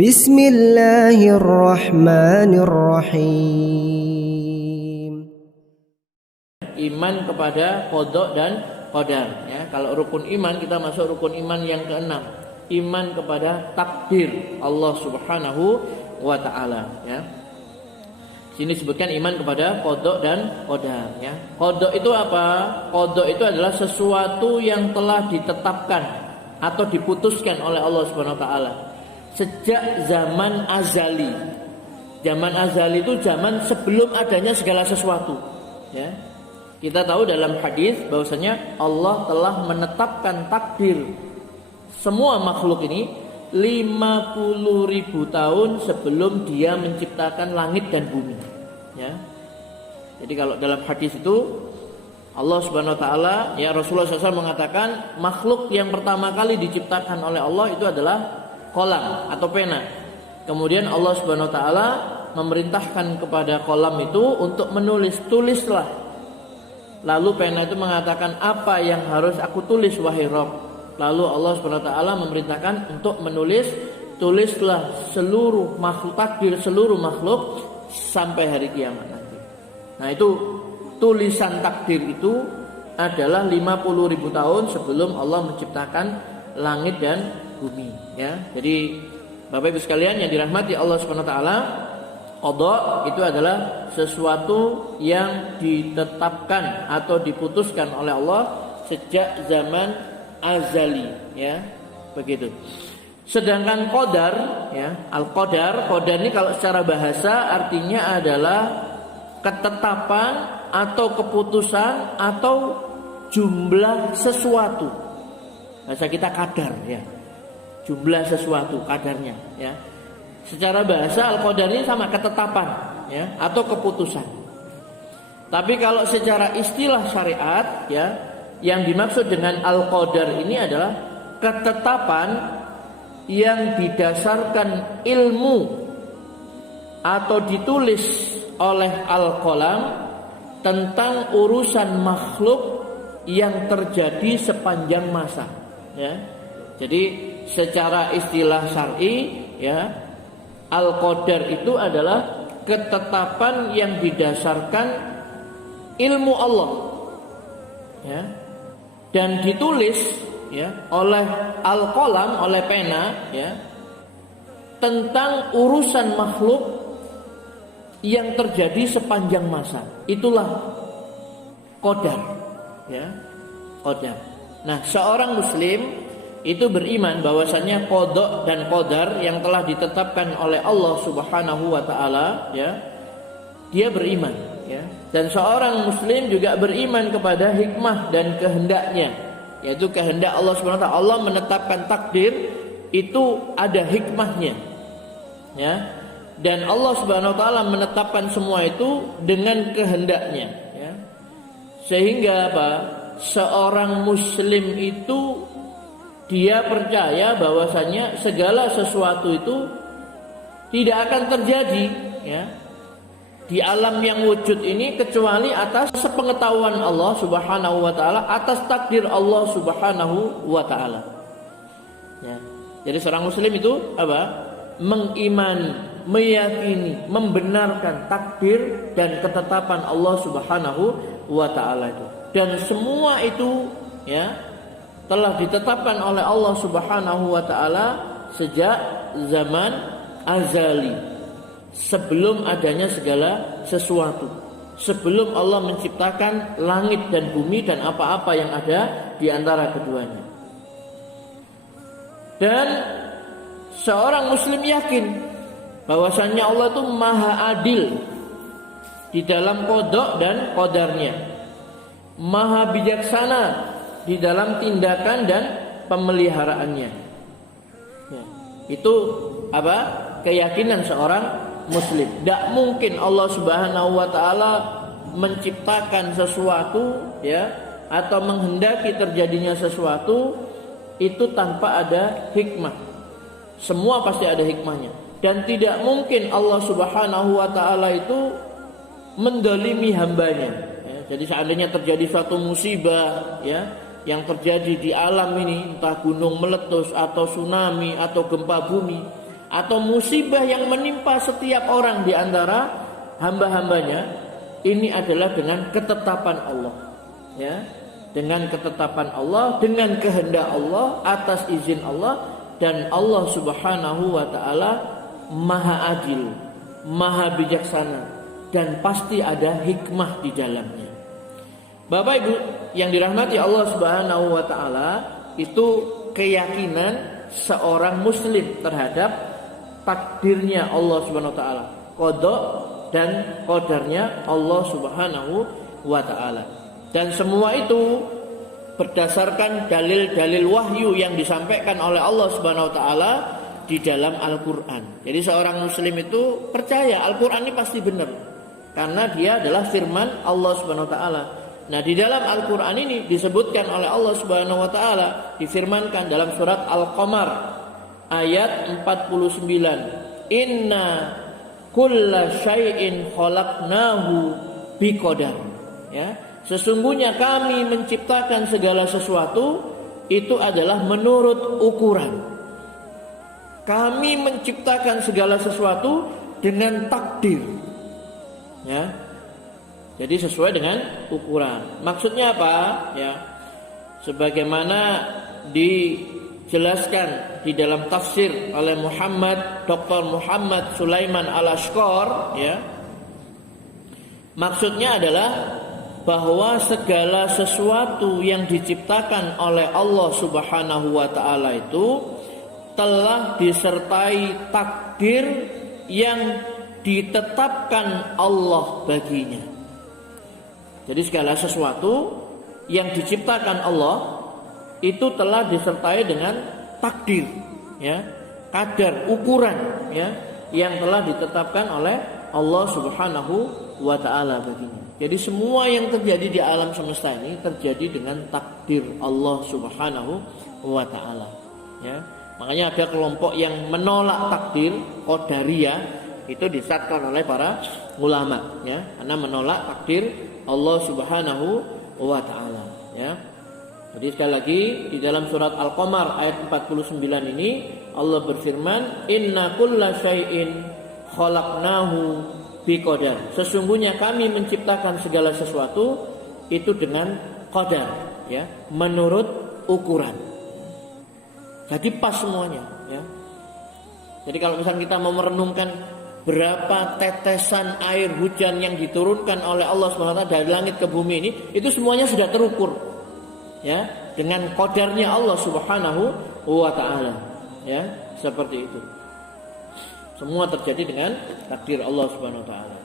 Bismillahirrahmanirrahim. Iman kepada qada dan qadar, ya. Kalau rukun iman, kita masuk rukun iman yang keenam, iman kepada takdir Allah Subhanahu wa taala, ya. Sini disebutkan iman kepada qada dan qadar, ya. Qada itu apa? Qada itu adalah sesuatu yang telah ditetapkan atau diputuskan oleh Allah Subhanahu wa taala sejak zaman azali. Zaman azali itu zaman sebelum adanya segala sesuatu, ya. Kita tahu dalam hadis bahwasanya Allah telah menetapkan takdir semua makhluk ini 50.000 tahun sebelum Dia menciptakan langit dan bumi, ya. Jadi kalau dalam hadis itu Allah Subhanahu wa taala, ya, Rasulullah SAW mengatakan makhluk yang pertama kali diciptakan oleh Allah itu adalah kolam atau pena. Kemudian Allah Subhanahu wa taala memerintahkan kepada kolam itu untuk menulis, tulislah. Lalu pena itu mengatakan, apa yang harus aku tulis wahai Rabb? Lalu Allah Subhanahu wa taala memerintahkan untuk menulis, tulislah seluruh makhluk, takdir seluruh makhluk sampai hari kiamat nanti. Nah, itu tulisan takdir itu adalah 50.000 tahun sebelum Allah menciptakan langit dan bumi, ya. Jadi Bapak Ibu sekalian yang dirahmati Allah Subhanahu wa taala, qada itu adalah sesuatu yang ditetapkan atau diputuskan oleh Allah sejak zaman azali, ya. Begitu. Sedangkan qadar, ya, al-qadar, qadar ini kalau secara bahasa artinya adalah ketetapan atau keputusan atau jumlah sesuatu. Bahasa kita kadar, ya. Jumlah sesuatu, kadarnya, ya. Secara bahasa al-qadar ini sama ketetapan, ya, atau keputusan. Tapi kalau secara istilah syariat, ya, yang dimaksud dengan al-qadar ini adalah ketetapan yang didasarkan ilmu atau ditulis oleh al-qalam tentang urusan makhluk yang terjadi sepanjang masa, ya. Jadi secara istilah syar'i, ya, al-qadar itu adalah ketetapan yang didasarkan ilmu Allah, ya, dan ditulis, ya, oleh al-qalam, oleh pena, ya, tentang urusan makhluk yang terjadi sepanjang masa. Itulah qadar, ya, qadar. Nah, seorang muslim itu beriman bahwasanya qada dan qadar yang telah ditetapkan oleh Allah Subhanahu wa taala, ya, dia beriman, ya. Dan seorang muslim juga beriman kepada hikmah dan kehendaknya, yaitu kehendak Allah Subhanahu wa taala. Allah menetapkan takdir itu ada hikmahnya, ya. Dan Allah Subhanahu wa taala menetapkan semua itu dengan kehendaknya, ya. Sehingga apa? Seorang muslim itu dia percaya bahwasanya segala sesuatu itu tidak akan terjadi, ya, di alam yang wujud ini kecuali atas sepengetahuan Allah Subhanahu wa taala, atas takdir Allah Subhanahu wa taala, ya. Jadi seorang muslim itu apa? Mengimani, meyakini, membenarkan takdir dan ketetapan Allah Subhanahu wa taala itu. Dan semua itu, ya, telah ditetapkan oleh Allah Subhanahu wa taala sejak zaman azali, sebelum adanya segala sesuatu, sebelum Allah menciptakan langit dan bumi dan apa-apa yang ada di antara keduanya. Dan seorang muslim yakin bahwasanya Allah itu maha adil di dalam qada dan qadarnya, maha bijaksana di dalam tindakan dan pemeliharaannya, ya. Itu apa? Keyakinan seorang muslim. Tidak mungkin Allah Subhanahu wa taala menciptakan sesuatu, ya, atau menghendaki terjadinya sesuatu itu tanpa ada hikmah. Semua pasti ada hikmahnya. Dan tidak mungkin Allah Subhanahu wa taala itu mendolimi hambanya, ya. Jadi seandainya terjadi suatu musibah, ya, yang terjadi di alam ini, entah gunung meletus atau tsunami atau gempa bumi, atau musibah yang menimpa setiap orang di antara hamba-hambanya, ini adalah dengan ketetapan Allah, ya, dengan ketetapan Allah, dengan kehendak Allah, atas izin Allah, dan Allah Subhanahu wa taala Maha Adil, Maha Bijaksana, dan pasti ada hikmah di dalamnya. Bapak Ibu yang dirahmati Allah Subhanahu wa taala, itu keyakinan seorang muslim terhadap takdirnya Allah Subhanahu wa taala, qada dan qadarnya Allah Subhanahu wa taala. Dan semua itu berdasarkan dalil-dalil wahyu yang disampaikan oleh Allah Subhanahu wa taala di dalam Al-Qur'an. Jadi seorang muslim itu percaya Al-Qur'an ini pasti benar karena dia adalah firman Allah Subhanahu wa taala. Nah, di dalam Al-Qur'an ini disebutkan oleh Allah Subhanahu wa taala, difirmankan dalam surat Al-Qamar ayat 49, "Inna kulla syai'in khalaqnahu biqadar." Ya, sesungguhnya kami menciptakan segala sesuatu itu adalah menurut ukuran. Kami menciptakan segala sesuatu dengan takdir. Ya. Jadi sesuai dengan ukuran. Maksudnya apa? Ya. Sebagaimana dijelaskan di dalam tafsir oleh Dr. Muhammad Sulaiman Al-Ashqar, ya. Maksudnya adalah bahwa segala sesuatu yang diciptakan oleh Allah Subhanahu wa taala itu telah disertai takdir yang ditetapkan Allah baginya. Jadi segala sesuatu yang diciptakan Allah itu telah disertai dengan takdir, ya, kadar, ukuran, ya, yang telah ditetapkan oleh Allah Subhanahu wa taala baginya. Jadi semua yang terjadi di alam semesta ini terjadi dengan takdir Allah Subhanahu wa taala, ya. Makanya ada kelompok yang menolak takdir, qadariyah, itu disesatkan oleh para ulama, ya, karena menolak takdir Allah Subhanahu wa taala, ya. Jadi sekali lagi di dalam surat Al-Qamar ayat 49 ini Allah berfirman, "Inna kulla syai'in khalaqnahu biqadar." Sesungguhnya kami menciptakan segala sesuatu itu dengan qadar, ya, menurut ukuran. Jadi pas semuanya, ya. Jadi kalau misalnya kita mau merenungkan berapa tetesan air hujan yang diturunkan oleh Allah SWT dari langit ke bumi ini, itu semuanya sudah terukur, ya, dengan qadarnya Allah Subhanahu wa taala, ya, seperti itu. Semua terjadi dengan takdir Allah Subhanahu wa taala.